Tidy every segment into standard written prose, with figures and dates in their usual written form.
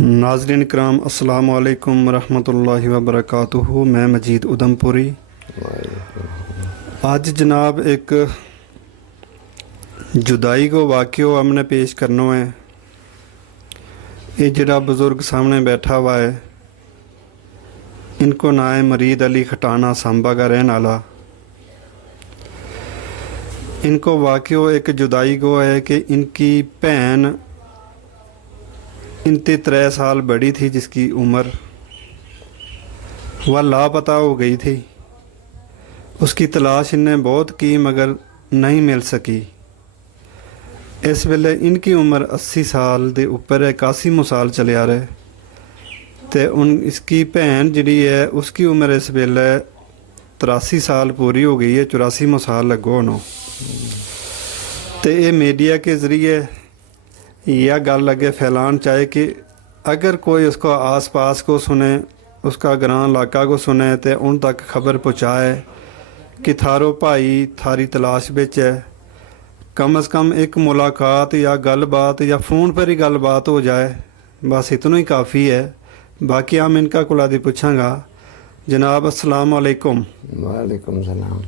नाज़रीन कराम अस्सलामु अलैकुम रहमतुल्लाहि व बरकातुहू। मैं मजीद उधमपुरी। आज जनाब एक जुदाई को वाक़या हमने पेश करना है। ये जरा बुज़ुर्ग सामने बैठा हुआ है, इनको ना है मरीद अली खटाना सांबा का रहने वाला। इनको वाक़या एक जुदाई को है कि इनकी भैन इनते 3 साल बड़ी थी, जिसकी उम्र वह लापता हो गई थी। उसकी तलाश इनने बहुत की मगर नहीं मिल सकी। इस वेले इनकी उम्र 80 साल के उपर है, 81 साल चले आ रहे। तो इसकी भैन जी है उसकी उम्र इस वेले 83 साल पूरी हो गई है, 84वां साल लगो उन्होंने। तो ये मीडिया के ज़रिए यह गल लगे फैलान चाहे कि अगर कोई उसको आस पास को सुने, उसका ग्रां इलाका को सुने तो उन तक खबर पहुँचाए कि थारो भाई थारी तलाश बिच है। कम से कम एक मुलाकात या गलबात या फ़ोन पर ही गलबात हो जाए, बस इतना ही काफ़ी है। बाकी हम इनका कुलादी पूछांगा। जनाब अस्सलाम वालेकुम। वालेकुम सलाम।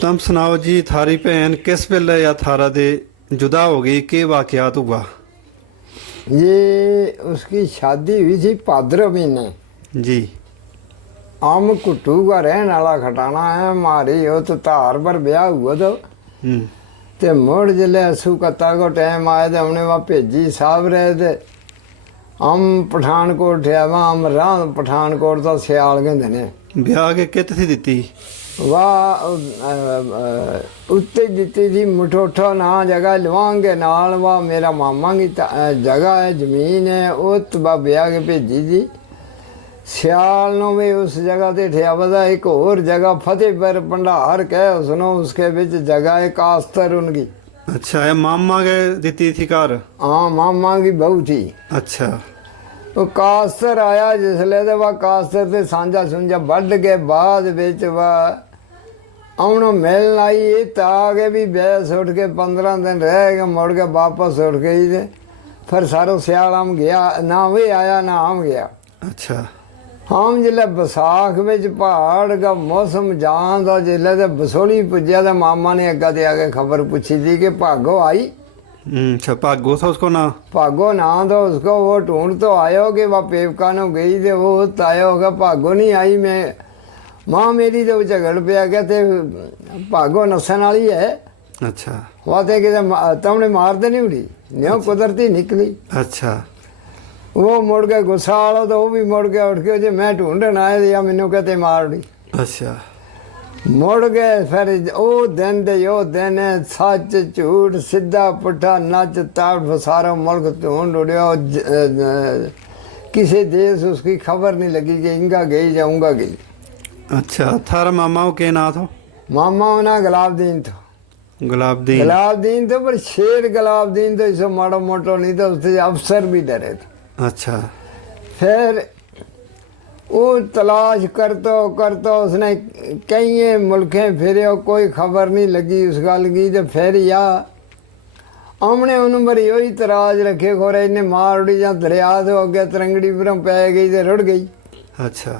तुम सुनाओ जी, थारी भैन किस वेले या थारा दे जुदा हो गई, के वाकयात हुआ? ये उसकी शादी हुई थी भाद्र महीने जी। आम कुट्टू का रहने वाला खटाना है हमारी। वो तो धार पर ब्याह हुआ तो मुड़ जिले असू कत्ता को टाइम आए तो हमने वहाँ भेजी साहब रहे थे। हम पठानकोट थे, हम राह पठानकोट तो सियाल कहते ने। ब्याह के कित थी दिती? वाह उत्ते दिती थी मुठोठो ना जगह लवांग के नाल। वाह मेरा मामा की जगह है, जमीन है, उत बा ब्याह के भेजी थी सियाल नो भी। उस जगह ते ठिया बदा एक और जगह फतेहपुर भंडार कह सुनो, उसके बिच जगह है कास्तर उनकी। अच्छा, ये मामा के दिती थी घर? हाँ, मामा की बहू थी। अच्छा। वो कास्तर आया जिसले तो वह कास्तर से सांझा सुंझा बढ़ के बाद बिच वह आउनो मिलन आई। इत आ के भी बैस उठ के 15 दिन रह के मुड़ के वापस उठ गई थे। फिर सारो सियाल हम गया ना, वे आया ना हम गया। अच्छा। हम जिले बसाख में पहाड़ का मौसम जान था, जिले तो बसोली पुज्या तो मामा ने अग्गा ते आके खबर पूछी थी कि भागो आई। अच्छा, भागो था उसको ना? भागो ना तो उसको वो ढूंढ तो आयो कि वह पेवका नो गई थे, वो आयो होगा भागो नहीं आई। मैं माँ मेरी तो झगड़ पे कहते भागो नसन वाली है। अच्छा। वह तो कि तुमने मार दे नहीं उड़ी, न्यो कुदरती निकली। अच्छा। वो मुड़ के गुस्सा आलो तो वो भी मुड़ के उठ के जे मैं ढूंढन आए या मैनू कहते मार उड़ी। अच्छा। मुड़ गए फिर ओ दिन दे यो दिन है, सच झूठ सीधा पुट्ठा नच ताड़ सारा मुल्क ढूंढ उड़ियो। किसी देश उसकी खबर नहीं लगी कि इंगा गई जाऊंगा गई। अच्छा, थारा मामा को के ना थो? मामा ना गुलाबदीन था। गुलाबदीन? गुलाबदीन तो पर शेर गुलाबदीन तो इसे माड़ो मोटो नहीं था, उससे अफसर भी डरे थे। अच्छा। फिर वो तलाश करता उसने कई मुल्कें फिरे, कोई खबर नहीं लगी उस गल की। तो फिर या हमने उन पर यो ही तराज रखे खोरे इन्हें मार उड़ी या दरिया तो अगे तरंगड़ी पर पै गई तो रुड़ गई। अच्छा।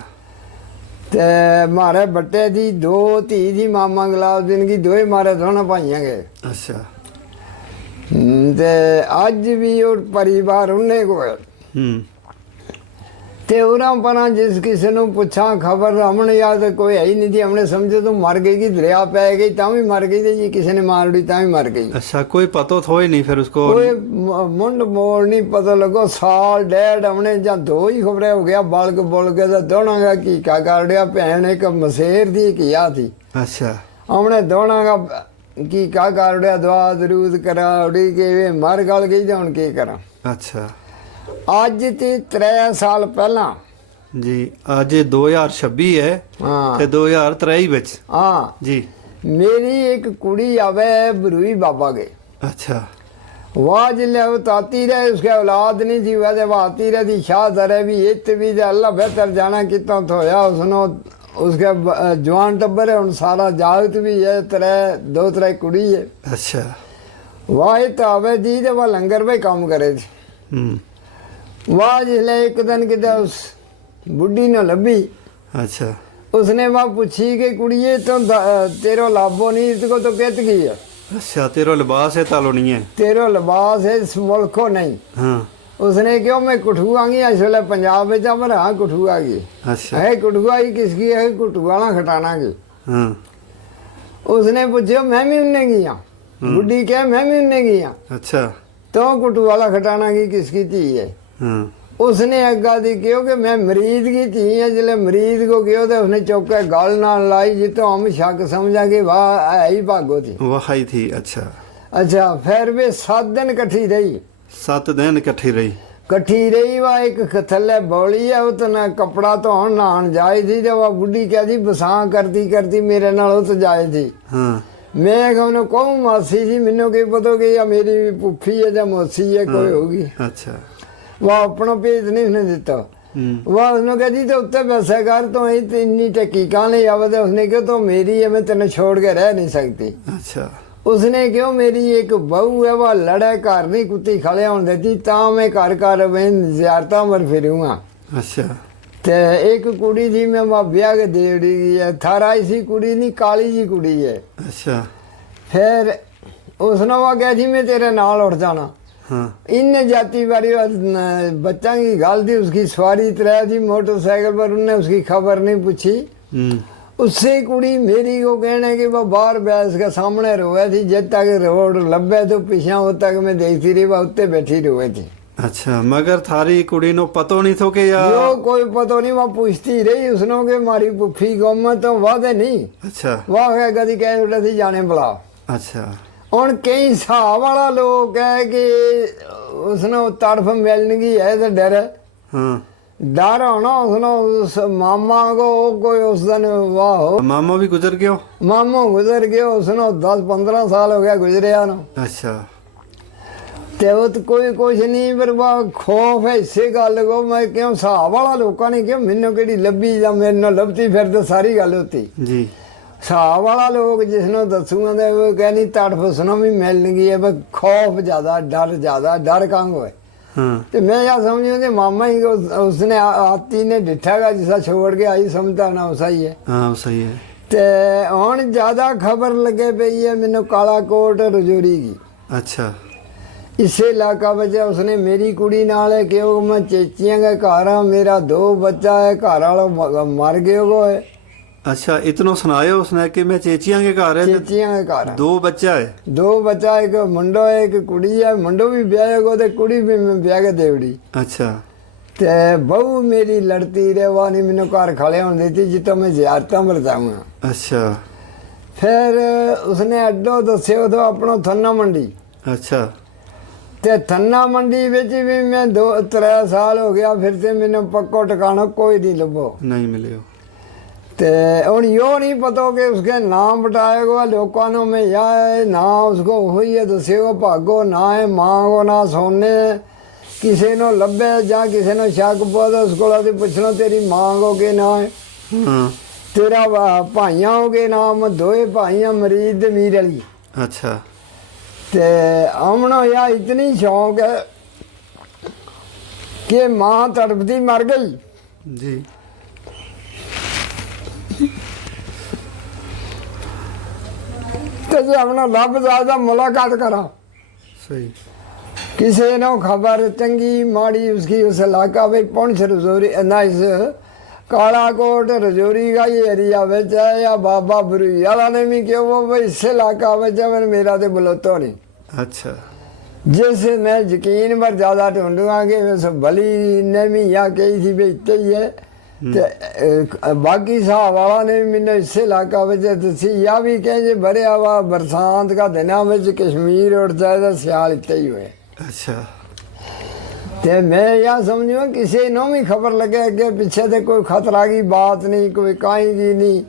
ते मारे बट्टे थी 2 धी थी मामा गुलाबदीन की, 2 मारे दोनों भाइयां गए। अच्छा। ते अज भी वो परिवार उन्हें को है। ते उरा पर जिस किसी ने पूछा खबर हमने याद कोई है ही नहीं थी। हमने समझे तो मर गई कि दरिया पै गई ता भी मर गई थी, किसी ने मार दी ता भी मर गई। अच्छा, कोई पता थो ही नहीं फिर उसको? कोई मुंड मोड़ नहीं पता लगो। साल डेढ़ हमने जा 2 ही खबरें हो गया बल्क बोल के तो दोनों का की का कर दिया। भैन एक मसेर थी एक या थी। अच्छा। हमने दोनों का की का कर दिया, दुआ दरूद करा उड़ी के मर गल गई तो हूँ की करा। अच्छा। अज ते 3 साल पहला जी, अज 2026 है। हाँ, ते 2023 विच। हाँ जी। मेरी एक कुड़ी आवे बरूई बाबा के। अच्छा। वाह जिले वो ताती रहे, उसके औलाद नहीं थी, वह तो आती रहती शाह दरे भी इत भी दे अल्लाह बेहतर जाना कितना थोया उसनो। उसके जवान टब्बर है, सारा जागत भी है, 2-3 कुड़ी है। अच्छा। वाह तो आवे जी तो वह लंगर में काम करे थे। वाह जिसले एक दिन किते उस बुढ़ी ने लभी, अच्छा उसने वह पूछी कि कुड़िए तो तेरो लाभो नहीं, इसको तो कहत की है, अच्छा तेरा लिबास है तालो नहीं है। तेरो लिबास है इस मुल्क को नहीं। हाँ उसने क्यों मैं कुठू आ गई इस वेले पंजाब में, पर हाँ कुठू आ गई अच्छा है। कुठू आई किसकी है? कुठूआला खटाना की। हाँ उसने पूछो मैं भी उनने गई हाँ। बुढ़ी क्या मैं भी उनने गई हाँ। अच्छा तो कुठूआला खटाना की किसकी थी है? हाँ उसने अग्गा दी क्यों कि मैं मरीज की थी है। जिले मरीज को क्यों तो उसने चौके गल ना लाई, जितो हम शक समझा कि वाह है ही भागो थी। वहाई थी। अच्छा अच्छा फिर वे 7 दिन कट्ठी रही। 7 दिन इकट्ठी रही। कट्ठी रही वा एक थल्ले बौली है, वो तो ना कपड़ा तो हूँ नहान जाए थी। तो वह बुढ़ी क्या थी बसा करती करती मेरे नाल तो जाए थी। हाँ मैं कहूँ कहूँ मासी जी मैनू की पता कि या मेरी पुफी है या मौसी है कोई होगी। अच्छा वह अपना पेज नहीं उसने दिता। वह उसने कहा जी तो उत्ते पैसे कर तो इन्नी टकीका नहीं आवत है। उसने कहा तो मेरी है मैं तेने छोड़ के रह नहीं सकती। अच्छा उसने क्यों मेरी एक बहू है वह लड़े घर नहीं कुत्ती खड़े होने देती, ता मैं घर घर जियारता मर फिरूंगा। अच्छा ते एक कुड़ी थी मैं वह ब्याह के देवड़ी की है, 18 इसी कुड़ी नहीं काली जी कुड़ी है। अच्छा फिर उसने वह कहा जी मैं तेरे नाल उठ जाना। हाँ इन जाती बारी बच्चा की गाल थी, उसकी सवारी तरह थी मोटरसाइकिल पर, उनने उसकी खबर नहीं पूछी। उससे कुड़ी मेरी को कहने कि वह बाहर बैस के सामने रोए थी, जब तक रोड लब्बे तो पीछा हो तक मैं देखती रही वह उत्ते बैठी रोए थी। अच्छा मगर थारी कुड़ी नो पतो नहीं थो के या यो कोई पतो नहीं, वह पूछती रही उसनो के मारी पुफी गम तो वादे नहीं। अच्छा वाह है कदी कह उठा थी जाने बुला। अच्छा ਹੁਣ ਕਈ ਹਿਸਾਬ ਵਾਲਾ ਲੋਕ ਹੈ ਕਿ ਉਸਨੂੰ ਤੜਫ ਮਿਲਣਗੀ ਹੈ ਤੇ ਡਰ हाँ ਡਰ ਹੋਣਾ ਉਸਨੂੰ ਉਸ ਮਾਮਾ ਕੋ ਕੋਈ ਉਸ ਦਿਨ ਵਾਹ मामा भी गुजर गयो। ਮਾਮਾ ਗੁਜ਼ਰ ਗਿਆ, ਉਸਨੂੰ 10-15 ਸਾਲ ਹੋ ਗਿਆ ਗੁਜ਼ਰਿਆ ਨੂੰ। अच्छा ਤੇ ਉਹ ਤਾਂ ਕੋਈ ਕੁਛ ਨਹੀਂ ਪਰ ਵਾ ਖੌਫ ਹੈ ਇਸੇ ਗੱਲ ਕੋ। ਮੈਂ ਕਿਉਂ ਹਿਸਾਬ ਵਾਲਾ ਲੋਕਾਂ ਨੇ ਕਿਹਾ ਮੈਨੂੰ ਕਿਹੜੀ ਲੱਭੀ ਜਾਂ ਮੇਰੇ ਨਾਲ ਲੱਭਤੀ ਫਿਰ ਤਾਂ ਸਾਰੀ ਗੱਲ ਹੁੰਦੀ। जी ਹਿਸਾਬ ਵਾਲਾ ਲੋਕ ਜਿਸ ਨੂੰ ਦੱਸੂਗਾ ਤੇ ਉਹ ਕਹਿੰਦੀ ਤੜਫ ਉਸਨੂੰ ਵੀ ਮਿਲਣਗੀ ਹੈ, ਪਰ ਖੌਫ ਜ਼ਿਆਦਾ ਡਰ ਕੰਗ ਹੋਏ। हाँ तो मैं क्या समझू कि मामा ही को उसने आती ने डिठा का जिसा छोड़ के आई समझता ना वैसा ही है। हाँ सही है। ते हुण ज्यादा खबर लगे पई है मैनू काला कोट रजौरी की। अच्छा इस इलाका बचा उसने मेरी कुड़ी नाल है कि मैं चेचियां के घर हाँ, मेरा 2 बच्चा है, घर वाला मर गयो को है। अच्छा इतनो सुनायो उसने कि मैं चेचियां के घर है ते चेचियां के घर 2 बच्चा है। 2 बच्चा, एक मुंडो है एक कुड़ी है। मुंडो भी ब्याह को ते कुड़ी भी मैं ब्याह के देवड़ी। अच्छा ते बहू मेरी लड़ती रहे, वह नहीं मैनू घर खड़े होने देती जितो मैं जियारतां बरताऊंगा। अच्छा फिर उसने अड्डो दस्यो तो अपना थन्ना मंडी। अच्छा ते थन्ना मंडी विच भी मैं 2-3 साल हो गया, फिर से मैनू पक्को ठिकाना कोई नहीं लभो। नहीं मिले हो। ते हुण यो नहीं पता कि उसके नाम बटाएगो लोगों ने मैं या ना उसको वही है दस्यो भागो ना है माँ को ना सोने किसी ने लभे या किसी ने शक पा तो उसको पूछना तेरी माँ को के ना है, हाँ तेरा भाइयों के नाम 2 भाइयां मरीज ते मीर अली। अच्छा ते हमने या इतनी शौक है कि माँ तड़पती मर गई। जी तो जो हमने लभ ज्यादा मुलाकात करा सही। किसी ने खबर चंगी माड़ी उसकी उस इलाका में पहुंच रजौरी ना इस कालाकोट रजौरी का ये एरिया बेच है या बाबा बुरी वाला ने भी क्यों वो भाई इस इलाका बेच है मेरा तो बुलतो नहीं। अच्छा जैसे मैं यकीन पर ज़्यादा ढूंढूंगा कि वैसे भली ने भी यहाँ कही थी भाई इतने ही है। तो बाकी साहब वाला ने भी मैंने इस इलाका में दसी या भी कहें बड़े हवा बरसात का दिनों में कश्मीर उड़ जाए तो सियाल इतने ही हुए। अच्छा ते मैं यह समझूँ किसी नो भी खबर लगे अगे पीछे तो कोई खतरा की बात नहीं, कोई कहीं की नहीं।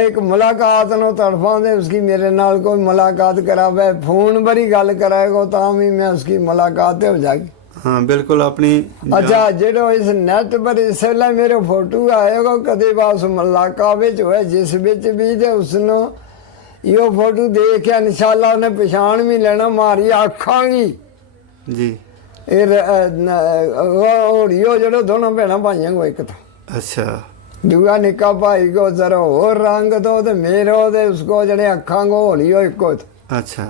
एक मुलाकात नो तड़फा दे उसकी मेरे नाल कोई मुलाकात करावे, फोन पर ही गल कराएगा तो भी मैं उसकी मुलाकात हो जाएगी। हाँ बिल्कुल अपनी अच्छा जेड़ो इस नेट पर इस वेले मेरे फोटो आएगा कदे बा उस मुलाका विच होए जिस विच भी ते उसनो यो फोटो देख के इंशाल्लाह उन्हें पहचान भी लेना मारी आखांगी जी होड़ियो जड़ो दोनों भैन भाइयों को एक था। अच्छा दूआ निका भाई को जरा होर रंग तो ते मेरो ते उसको जड़े अखा को होलियो इको था। अच्छा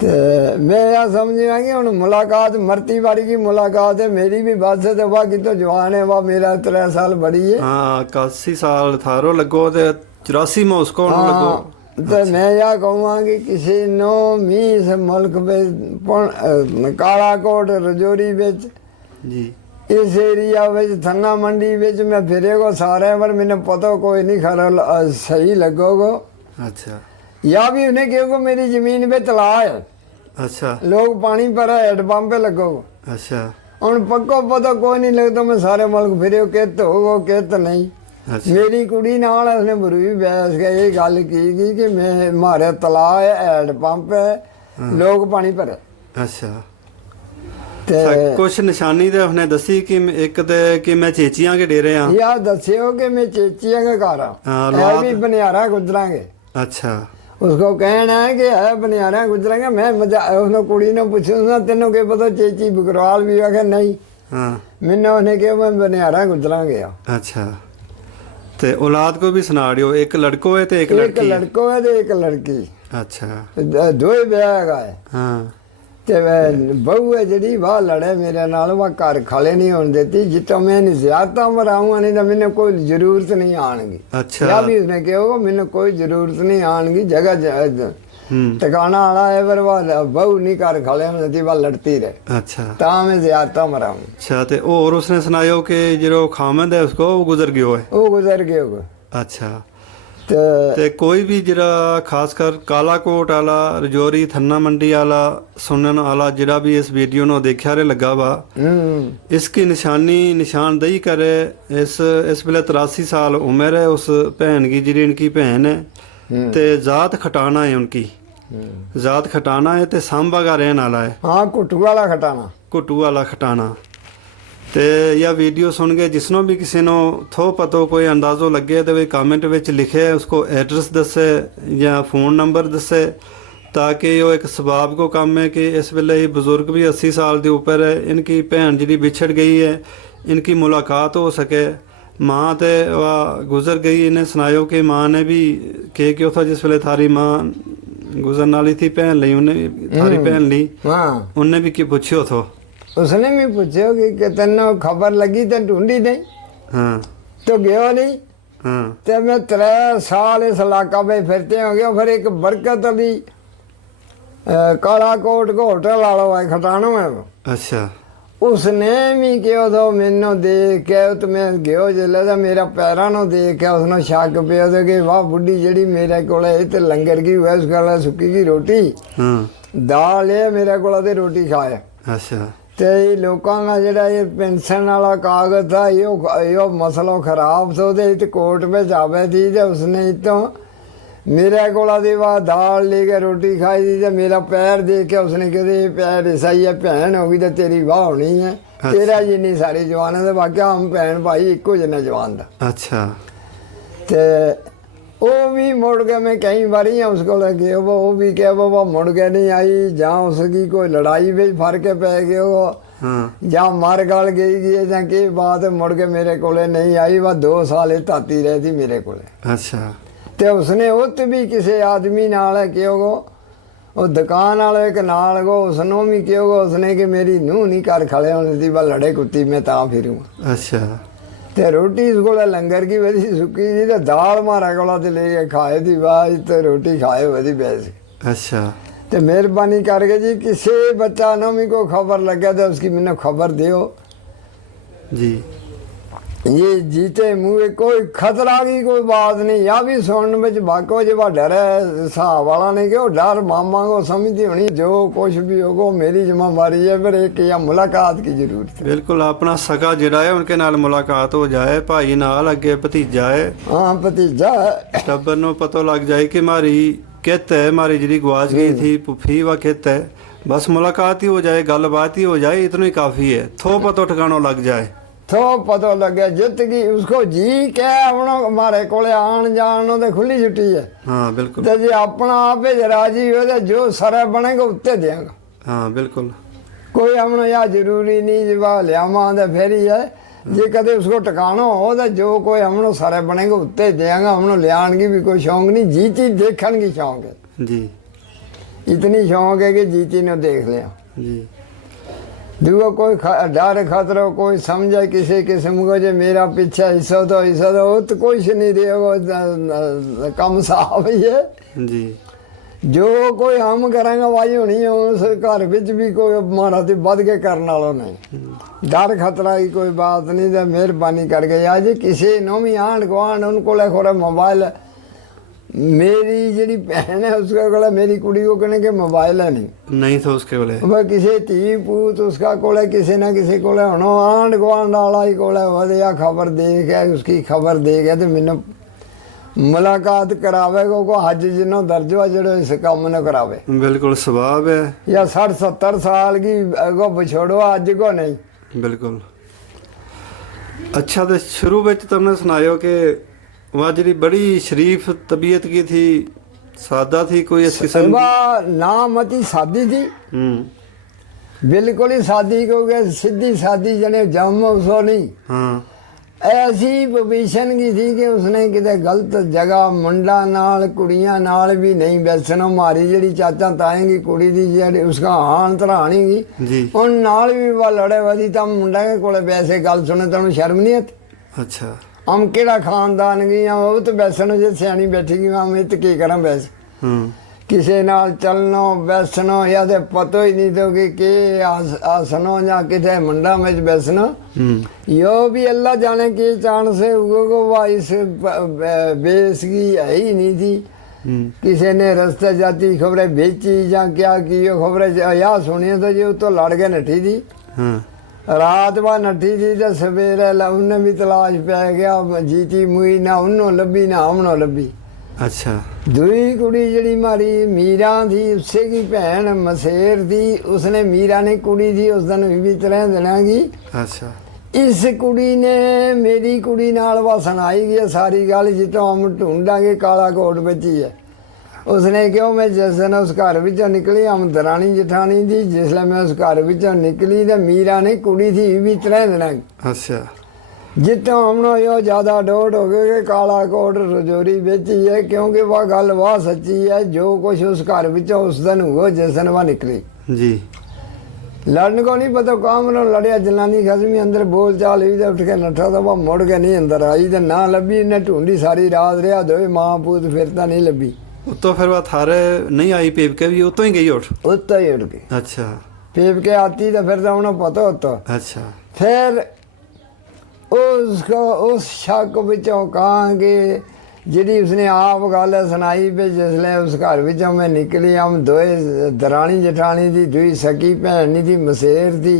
ते मैं यह समझ गया कि हुन मुलाकात मरती बारी की मुलाकात है मेरी भी बस है तो वाह की तो जवान है वाह मेरा 3 साल बड़ी है। हाँ 81 साल थारो लगो ते 84 में उसको लगो। तो मैं यह कहूँगा कि किसी नो मीस मुल्क में कालाकोट रजौरी बिच जी इस एरिया विच थन्ना मंडी विच मैं फिरे को सारे पर मैंने पता कोई नहीं खरा सही लगोगो। अच्छा या भी उन्हें क्योंकि मेरी जमीन पे तलाव है। अच्छा लोग पानी पर हेडपंप पे लगोगो। अच्छा ਹੁਣ ਪੱਕੋ ਪਤਾ ਕੋਈ ਨਹੀਂ ਲੱਗਦਾ ਮੈਂ ਸਾਰੇ ਮੁਲਕ ਫਿਰਿਓ ਕਿਤ ਹੋਗੋ ਕਿਤ ਨਹੀਂ। अच्छा ਮੇਰੀ ਕੁੜੀ ਨਾਲ ਉਸਨੇ ਬੁਰੀ ਬੈਸ ਗਈ ਇਹ ਗੱਲ ਕੀ ਗਈ ਕਿ ਮੈਂ ਮਾਰੇ ਤਲਾਅ ਹੈ ਹੈਡ ਪੰਪ ਹੈ ਲੋਕ ਪਾਣੀ ਭਰੇ अच्छा ਤੇ कुछ निशानी ते उसने दसी कि एक ते कि मैं चेचियां के डेरे हाँ। ਯਾ ਦੱਸਿਓ ਕਿ ਮੈਂ ਚੇਚੀਆਂ ਦੇ ਘਰ हाँ, ਆ औलाद- ਵੀ ਬਨਿਆਰਾ ਗੁਜਰਾਂਗੇ। अच्छा उसको कहना है कि है बनियारा गुजरेंगे मैं मजा उसने कुड़ी ने पूछा तेनों के पता चेची बकरवाल भी आखे नहीं हाँ मैंने उन्हें कहा मैं बनियारा गुजरांगे। अच्छा ते औलाद को भी सुना दियो एक लड़को है ते एक एक लड़की है। लड़को है तो एक लड़की अच्छा दो ही ब्याह है। हाँ ਤੇ ਬਹੂ ਹੈ ਜਿਹੜੀ ਵਾਹ ਲੜੇ ਮੇਰੇ ਨਾਲ ਵਾ ਘਰ ਖਾਲੇ ਨਹੀਂ ਹੋਣ ਦਿੱਤੀ ਜਿੱਤੋਂ ਮੈਂ ਨਹੀਂ ਜ਼ਿਆਦਾ ਮਰਾਉਂਗਾ ਨਹੀਂ ਤਾਂ ਮੈਨੂੰ ਕੋਈ ਜ਼ਰੂਰਤ ਨਹੀਂ ਆਣਗੀ। अच्छा ਜਾਂ ਵੀ ਉਸਨੇ ਕਿਹਾ ਮੈਨੂੰ ਕੋਈ ਜ਼ਰੂਰਤ ਨਹੀਂ ਆਣਗੀ ਜਗ੍ਹਾ ਟਿਕਾਣਾ ਵਾਲਾ ਹੈ ਪਰ ਵਾ ਬਹੂ ਨਹੀਂ ਘਰ ਖਾਲੇ ਹੋਣ ਦਿੱਤੀ ਵਾ ਲੜਤੀ ਰਹੇ अच्छा ਤਾਂ ਮੈਂ ਜ਼ਿਆਦਾ ਮਰਾਉਂ। अच्छा ते और उसने सुनायो कि जो खामद है उसको वो गुजर गयो है। ਉਹ ਗੁਜ਼ਰ ਗਏ ਉਹ अच्छा ਤੇ ਤੇ ਕੋਈ ਵੀ ਜਿਹੜਾ ਖਾਸ ਕਰ ਕਾਲਾਕੋਟ ਵਾਲਾ ਰਜੌਰੀ ਥੰਨਾ ਮੰਡੀ ਵਾਲਾ ਸੁਣਨ ਵਾਲਾ ਜਿਹੜਾ ਵੀ ਇਸ ਵੀਡੀਓ ਨੂੰ ਦੇਖਿਆ ਰੇ ਲੱਗਾ ਵਾ इसकी निशानी निशानदही करे इस वेले 83 साल उम्र है उस भैन की जी इनकी भैन है ते जात खटाना है उनकी जात खटाना है ते सांबा का रहने वाला है। ਹਾਂ ਕੁੱਟੂ ਵਾਲਾ ਖਟਾਣਾ ਘੁੱਟੂ ਵਾਲਾ ਖਟਾਣਾ ਤੇ ਇਹ ਵੀਡੀਓ ਸੁਣ ਕੇ ਜਿਸਨੂੰ ਵੀ ਕਿਸੇ ਨੂੰ ਥੋ ਪਤੋ ਕੋਈ ਅੰਦਾਜ਼ੋ ਲੱਗੇ ਤੇ ਵੀ ਕਮੈਂਟ ਵਿੱਚ ਲਿਖੇ ਉਸਕੋ ਐਡਰੈਸ ਦੱਸੇ ਜਾਂ ਫੋਨ ਨੰਬਰ ਦੱਸੇ ताकि वो एक सबाब को काम है कि इस वेले ये बुजुर्ग भी 80 साल के ऊपर है इनकी भैन जी बिछड़ गई है इनकी मुलाकात हो सके। माँ तो वह गुजर गई इन्हें सुनायो कि माँ ने भी कह क्यों था जिस वेले थारी माँ गुजरने वाली थी भैन ली उन्हें थारी भैन ली हाँ उन्हें भी की पूछियो थो उसने भी पूछो कि तेनो खबर लगी तो ढूंढी नहीं हाँ तो गयो नहीं। हाँ तो मैं 3 साल इस इलाका में फिरते हो गया फिर एक बरकत अली कालाकोट को होटल वाला है खटाना में अच्छा उसने भी क्यों तो मैनू देख के तो मैं गयो जिले तो मेरा पैरों नु देख के उसने शक पिया तो कि वाह बुढ़ी जड़ी मेरे को लंगर की हुआ उस गल सुक्की की रोटी हाँ दाल है मेरे को रोटी खाए। अच्छा ਤੇ ਲੋਕਾਂ ਦਾ ਜਿਹੜਾ ਇਹ ਪੈਨਸ਼ਨ ਵਾਲਾ ਕਾਗਜ਼ था यो मसलो खराब तो ते कोर्ट में जावे थी ते उसने तो मेरे को दाल लेके रोटी खाई थी तो मेरा पैर देख के उसने कहते पैर ऐसा ही है भैन होगी तो तेरी वाह होनी है तेरा जिन्नी सारी जवान है बाकी हम भैन भाई इको जना जवान था। अच्छा ते वो भी मुड़ के मैं कई बारी उसको लगे वो भी क्या वो मुड़ के नहीं आई जहाँ उसकी कोई लड़ाई में फर्क पै गए वो हाँ जहाँ मार गाल गई या की बात मुड़ के मेरे को नहीं आई वह 2 साल ताती रही थी मेरे को। अच्छा ते उसने उत भी किसी आदमी नाल क्यों वो दुकान वाले एक नाल गो उसनों भी क्यों उसने कि मेरी नूह नहीं घर खड़े होने थी वह लड़े कुत्ती मैं ता फिरूँ अच्छा ते रोटी इस को लंगर की वधी सुकी थी तो दाल मारा को लेके खाए थी वाह तो रोटी खाए वधी बैस। अच्छा तो मेहरबानी करके जी किसी बच्चा ना भी कोई खबर लगे तो उसकी मैंने खबर दियो जी ये जीते मुँह कोई खतरा की कोई बात नहीं या भी सुनने में बाको जो डर है हिसाब वाला नहीं कि डर मामा को समझती होनी जो कुछ भी होगा मेरी जिम्मेवारी है फिर एक या मुलाकात की जरूरत है। बिल्कुल अपना सगा जिहड़ा है उनके नाल मुलाकात हो जाए भाई नाल अगे भतीजा है हाँ भतीजा है टब्बर नूं पता लग जाए कि मारी कित है मारी जिहड़ी गवाच गई थी पुफी व कित है बस मुलाकात ही हो जाए गलबात ही हो जाए इतना ही काफ़ी है थो पतो ठिकानों लग जाए तो पता लगे जित की उसको जी क्या हमारे को आन जान तो खुली छुट्टी है। हाँ बिल्कुल तो जी अपना आप राजी हो तो जो सर बनेगा उत्ते देगा। हाँ बिल्कुल कोई हमने या जरूरी नहीं जब लियावा तो फिर ही है जे कदे उसको टकाना हो तो जो कोई हमने सारे बनेंगे उत्ते देंगे हमने लियान की भी कोई शौक नहीं जी चीज देखने की शौक है जी इतनी शौक है कि जी चीज ने देख लिया जी दूआ कोई डर खतरा कोई समझे किसी किस्म को जो मेरा पीछे हिस्सा तो कुछ नहीं रहेगा कम साफ ही है जी जो कोई हम करेंगे वाही होनी है उस घर विच भी कोई मारा तो बद के करने वालों नहीं डर खतरा की कोई बात नहीं तो मेहरबानी करके या जी किसी नो भी आंढ गुआंढ उनको खोरे मोबाइल मेरी जी भैन है उसका कोले मेरी कुड़ी को कहने के मोबाइल है नहीं था उसके बोले वह किसी धी पूत उसका कोले किसी ना किसी कोले होना आंढ गुआंढ वाला ही कोले वधिया खबर दे के उसकी खबर दे के तो मैनू मुलाकात करावेगा को हज जिन्हों दर्ज हुआ जो इस काम ने करावे बिल्कुल स्वभाव है या 60-70 साल की अगो बिछोड़ो अज को नहीं बिल्कुल अच्छा तो शुरू में तुमने सुनायो कि वह जी बड़ी शरीफ तबीयत की थी सादा थी कोई इस किस्म ना मती सादी थी बिल्कुल ही सादी क्योंकि सीधी सादी जने जम उसो नहीं हाँ ऐसी पोजीशन की थी कि उसने किते गलत जगह मुंडा नाल कुड़ियां नाल भी नहीं बैसना मारी जी चाचा ताएं की कुड़ी दी जी उसका हान धरानी की उन नाल भी वह लड़े वही तम मुंडा के कोले वैसे गल सुने तेन शर्म नहीं आती अच्छा हम केड़ा खानदान गई वो तो बैसन जे सियानी बैठी गई हम इत की करा वैसे किसी नाल चलनो बैसनो या तो पतो ही नहीं तो कि आसनो या किथे मुंडा में बैसनो यो भी अल्लाह जाने की चांस से इस बेस की है ही नहीं थी किसी ने रास्ते जाती खबरें बेची या क्या की खबरें या सुनी तो जी तो लड़ के नठी थी रात बाद नठी थी तो सवेरे उन्हें भी तलाश पै गया जीती मुई ना उन्हों लभी ना हमनों लभी अच्छा दुई कुड़ी जड़ी मारी मीरा थी उससे की भैन मसेर थी उसने मीरा ने कुड़ी थी उस दिन भी 3 दिन की अच्छा इस कुड़ी ने मेरी कुड़ी नाल वा सुनाई गई सारी गल जितो हम ढूंढांगे काला कोट बची है उसने क्यों मैं जिस दिन उस घर विचों निकली हम दरानी जठानी थी जिसले मैं उस घर विचों निकली तो मीरा ने कुड़ी थी भी 3 दिन की अच्छा जितों हमनो यो ज्यादा डोट हो गए कि काला कोट रजौरी बेची है क्योंकि वह गल वह सच्ची है जो कुछ उस घर विचों उस दिन हुआ जिस दिन वह निकली जी लड़न को नहीं पता काम नो लड़िया जनानी खसमी अंदर बोल चाल हुई तो उठ के नठा तो वह मुड़ के नहीं अंदर आई तो ना लभी ने ढूंढी सारी रात रहा दो माँ पूत फिरता नहीं लभी तो फिर वह थारे नहीं आई पेप के भी उतो ही गई उतो ही उठ गई अच्छा पेप के आती तो फिर तो उन्हें पता होता अच्छा फिर उसको उस शक विचों कहा कि जी उसने आप गल सुनाई भी जिसले उस घर विचों मैं निकली हम दोए दरानी जठानी थी दुई सकी भैन नहीं थी मसेर थी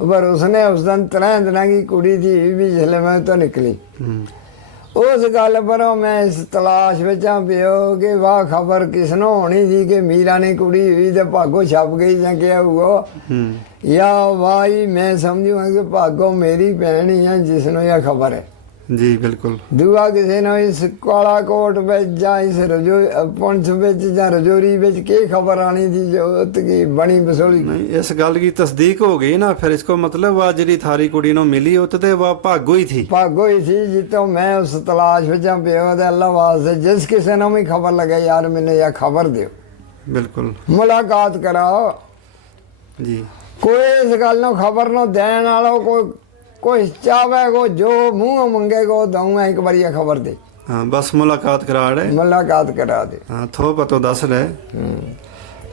पर उसने उस दिन 3 दिन की कुड़ी थी भी जिसले मैं तो निकली उस गल पर मैं इस तलाश विचा पियो कि वाह खबर किसनों होनी थी कि मीरा ने कुड़ी हुई तो भागो छप गई या क्या हुआ या वाही मैं समझूंगा कि भागो मेरी भैन ही है जिसनों यह खबर है जी बिल्कुल दूआ किसी ने इस काला कोट बिच या इस पुंछ बिच या रजौरी बिच की खबर आनी थी जो की बनी बसोली नहीं इस गल की तस्दीक हो गई ना फिर इसको मतलब वह जी थारी कुड़ी नो मिली तो वह भागो ही थी जितो मैं उस तलाश विचा पियो अल्लाह वास्ते जिस किसी ने भी खबर लगे यार मैंने यह खबर दो बिल्कुल मुलाकात कराओ जी कोई इस गल नो खबर नो देन वालो कोई चावे को जो मुंह मंगे को दूंगा एक बार यह खबर दे हाँ बस मुलाकात करा रहे मुलाकात करा दे हाँ थो पतो दस रहे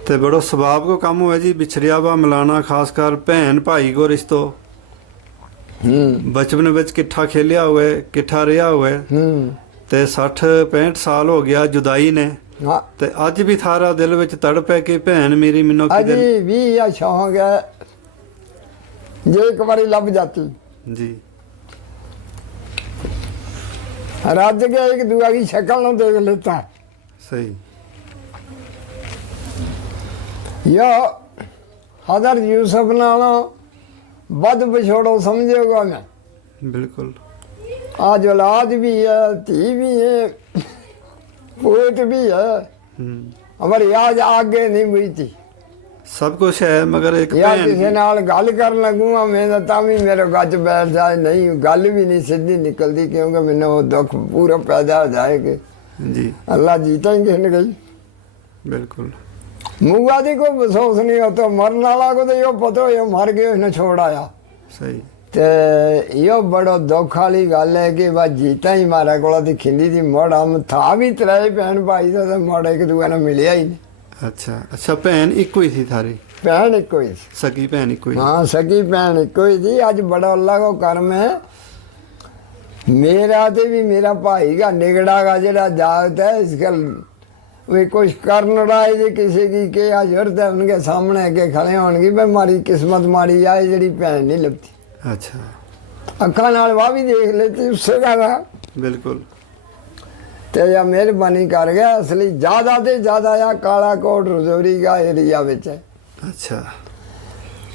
ते बड़ो स्वभाव को कम हुआ जी बिछड़िया वा मिलाना खासकर भैन भाई को रिश्तो बचपन विच किट्ठा खेलिया हुए किट्ठा रहा हुए ते 60-65 साल हो गया जुदाई ने हाँ ते अज भी थारा दिल विच तड़प है कि भैन मेरी मिनो अजी भी यह शौक है जो एक बारी लब जाती जी रज के एक दूआ की शक्ल न देख लेता है सही यो हजरत यूसुफ नालों बद बिछोड़ो समझेगा मैं बिल्कुल आज औलाद भी है धी भी है पोत भी है हमारी आज आगे नहीं हुई थी ਸਭ ਕੁਝ ਹੈ ਮਗਰ ਇੱਕ ਜਾਂ ਭੈਣ ਕਿਸੇ ਨਾਲ ਗੱਲ ਕਰਨ ਲੱਗੂਗਾ ਮੈਂ ਤਾਂ ਵੀ ਮੇਰੇ ਗੱਜ ਬੈਠ ਜਾਏ, ਨਹੀਂ ਗੱਲ ਵੀ ਨਹੀਂ ਸਿੱਧੀ ਨਿਕਲਦੀ, ਕਿਉਂਕਿ ਮੈਨੂੰ ਉਹ ਦੁੱਖ ਪੂਰਾ ਪੈਦਾ ਹੋ ਜਾਏ ਕਿ ਜੀ ਅੱਲਾ जीता ही कहने गई। ਬਿਲकुल मुआ दी को अफसोस नहीं हो तो मरने वाला को तो यो पता हो यो मर गए उसने छोड़ आया। सही ते यो बड़ो दुख वाली गल है कि बस जीता ही मारा कोला दी खिंदी थी मुड़ हम था भी त्रै भैन भाई था तो मुड़ एक दूए ने मिलिया ही नहीं। अच्छा अच्छा भैन इको ही थी थारी? भैन इको ही थी, सगी भैन इको ही? हाँ सगी भैन इको ही थी। अज बड़ा अल्लाह को कर्म है मेरा ते भी मेरा भाई का निगड़ा का जरा जागत है इस गल वे कुछ कर लड़ाई जी किसी की के जरूरत है उनके सामने के खड़े होंगे भाई हमारी किस्मत मारी जाए जड़ी भैन नहीं लगती। अच्छा अखा नाल वाह भी देख लेती उससे ज्यादा बिल्कुल। ते या मेहरबानी कर गया असली ज्यादा ते ज्यादा या काला कोट रजौरी का एरिया विच है। अच्छा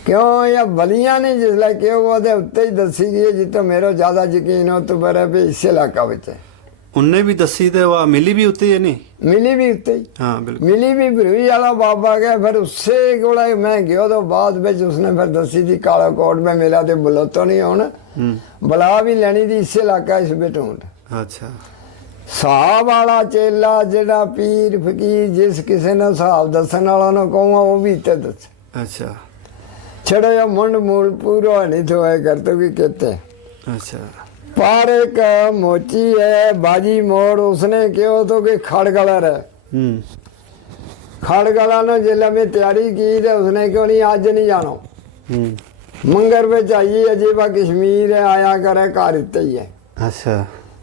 क्यों या बलियां ने जिसले क्यों वो दे उत्ते ही दसी गई जितो मेरो ज्यादा यकीन हो तो बरे भी इस इलाका विच है। उनने भी दसी ते वह मिली भी उत्ते है नहीं? मिली भी उत्ते ही, हाँ बिल्कुल मिली भी भरूई वाला बाबा गया फिर उससे कोला मैं गयो तो बाद में उसने फिर दसी थी काला कोट में मेरा तो बुलोतो नहीं होना बुला भी लेनी थी इस इलाका इस बेटूंड। अच्छा साहब वाला चेला जेड़ा पीर फकीर जिस किसी ने साहब दसन वाला ने कहूँगा वो भी इतने दस। अच्छा छड़ो या मुंड मूल पूरा नहीं तो है कर तो कि कहते। अच्छा पर एक मोची है बाजी मोड़ उसने क्यों तो कि खड़गलर है खड़गला ने जिला में तैयारी की तो उसने क्यों नहीं आज नहीं जाना मंगर पे चाहिए अजीबा कश्मीर है आया करे घर इतना ही है। अच्छा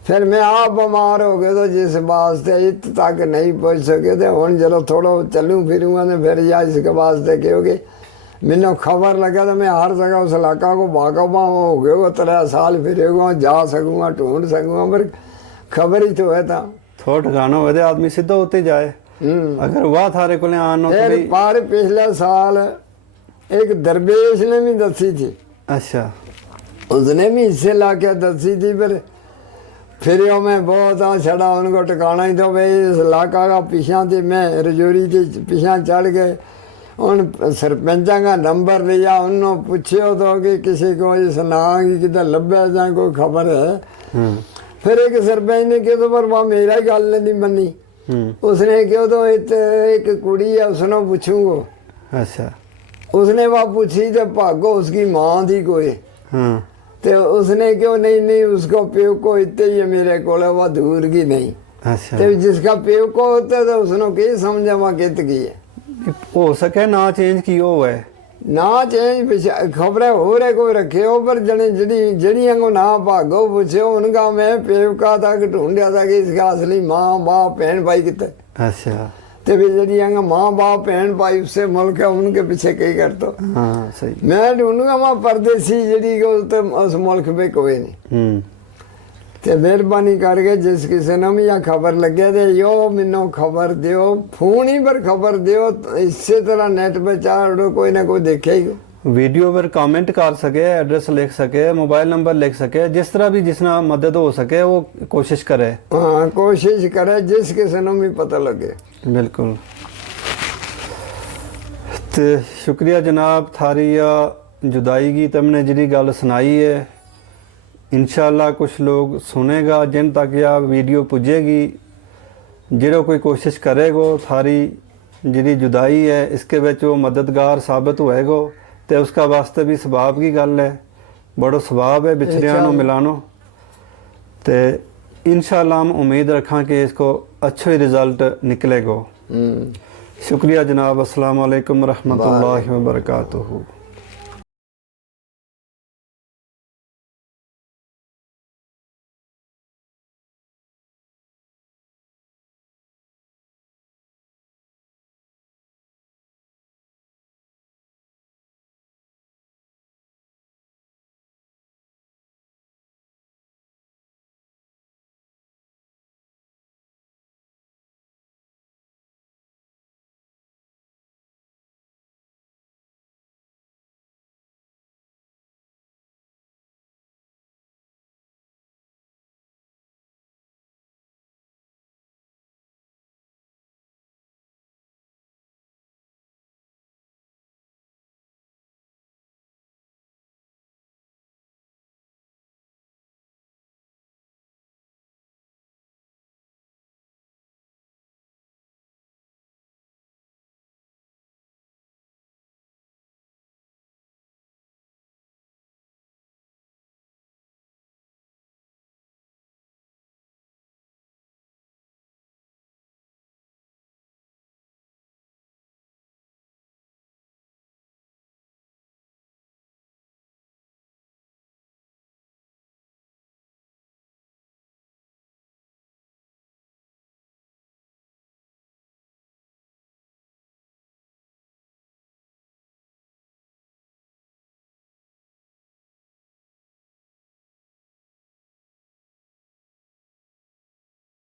फिर मैं आप बीमार हो गए तो जिस वास्ते इत तक नहीं पहुंच सके थे हूँ चलो थोड़ा चलूँ फिरूँगा तो फिर या इसके वास्ते क्योंकि मैंने खबर लगा तो मैं हर जगह उस इलाका को बागबा हो गए वो 3 साल फिरेगा जा सकूँगा ढूंढ सकूँगा पर खबर ही तो है था थोड़ा ठिकाना हो आदमी सीधा होते जाए अगर वह थारे को आनो फिर पर पिछले साल एक दरवेश ने भी दसी थी। अच्छा उसने भी हिस्से ला के दसी थी फिर यो मैं बहुत हाँ छड़ा उनको टिकाना ही तो भाई इस इलाका का पीछा थी मैं रजौरी थी पीछा चढ़ गए उन सरपंचा का नंबर लिया उन्होंने पूछो तो कि किसी को इस ना की किधर लभ्या जाए कोई खबर है। फिर एक सरपंच ने कहा तो पर वह मेरा ही गल नहीं बनी उसने क्यों तो एक कुड़ी है उसने पूछूंगो। अच्छा उसने वह पूछी तो भागो उसकी माँ थी कोई तो उसने क्यों नहीं नहीं उसको प्यो को इतने ही है मेरे को वह दूर की नहीं। अच्छा तो जिसका प्यो को होता तो उसने क्या समझा वह कित की है हो सके ना चेंज की हो है ना चेंज खबरें हो रहे कोई रखे हो पर जने जड़ियां को ना भागो पूछे उनका मैं पेवका तक ढूंढा था कि इसका असली माँ बाप बहन भाई कितने। अच्छा तो भी जड़ियां का माँ बाप बहन भाई उससे मुल्क है उनके पीछे कई कर दो। हाँ सही मैं ढूंढूंगा वहाँ परदेसी जड़ी को तो उस मुल्क में कोई नहीं ते मेहरबानी करके जिस किसी ने भी यह खबर लगे थे यो मैनू खबर दियो फोन ही पर खबर दियो इसी तरह नेट पे चाड़ो कोई ना कोई देखे ही वीडियो पर कमेंट कर सके एड्रेस लिख सके मोबाइल नंबर लिख सके जिस तरह भी जिसना मदद हो सके वो कोशिश करे। हाँ कोशिश करे जिस किसी ने भी पता लगे। बिल्कुल तो शुक्रिया जनाब थारी जुदाई की तुमने जी गल सुनाई है इंशाल्लाह कुछ लोग सुनेगा जिन तक यह वीडियो पुजेगी जो कोई कोशिश करेगो थारी जी जुदाई है इसके विच वो मददगार साबित होएगो तो उसका वास्ते भी सबाब की गल है बड़ो सबाब है बिछड़िया नूं मिलानो तो इंशाल्लाह हम उम्मीद रखा कि इसको अच्छा ही रिजल्ट निकलेगो। शुक्रिया जनाब अस्सलाम वालेकुम रहमतुल्लाहि व बरकातुहू।